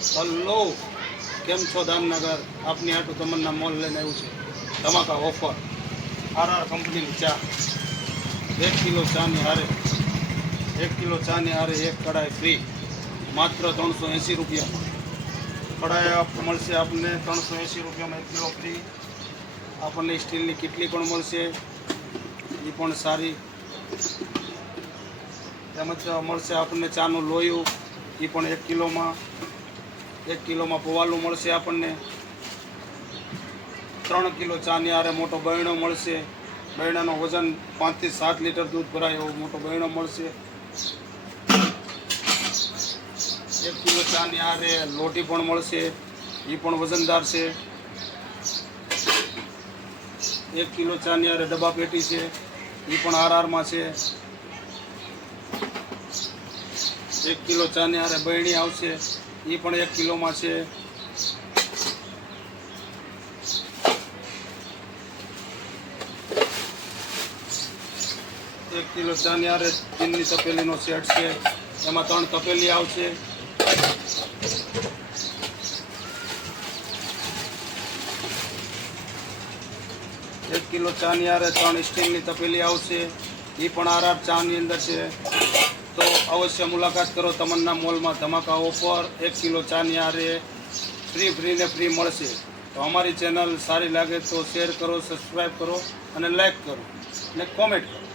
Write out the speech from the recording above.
Hello, કેમ છો દામનગર? આપની હાટું તમન્ના મોલ લઈને આવ્યું છે. ધમાકા ઓફર. આરઆર કંપનીની ચા. 1 કિલો ચાની હારે 1 કડાઈ ફ્રી, માત્ર 380 રૂપિયામાં. કડાઈ મળશે આપણને 380 રૂપિયામાં 1 કિલો ફ્રી. આપણને સ્ટીલની કીટલી પણ મળશે, એ પણ સારી. તેમજ મળશે આપણને ચાનું લોયું, એ પણ 1 કિલોમાં. 1 કિલોમાં પવાલું મળશે આપણને. 3 કિલો ચાની હારે મોટો બહેણો મળશે. બહેણાનો વજન 5 થી 7 લીટર દૂધ ભરાય એવો મોટો બહેણો મળશે. 1 કિલો ચાની હારે લોટી પણ મળશે, એ પણ વજનદાર છે. 1 કિલો ચાની હારે ડબ્બા પેટી છે, એ પણ આરઆરમાં છે. 1 કિલો ચાની હારે બહેણી આવશે, એ પણ 1 કિલોમાં છે. 1 કિલો ચાની હારે ટીનની તપેલીનો સેટ છે, એમાં 3 તપેલી આવશે. 1 કિલો ચાની હારે 3 સ્ટીલની તપેલી આવશે, એ પણ આરઆર ચાની અંદર છે. તો અવશ્ય મુલાકાત કરો તમન્ના મોલમાં. ધમાકા ઓફર. 1 કિલો ચાની હારે ફ્રી મળશે. તો અમારી ચેનલ સારી લાગે તો શેર કરો, સબસ્ક્રાઈબ કરો અને લાઈક કરો અને કોમેન્ટ કરો.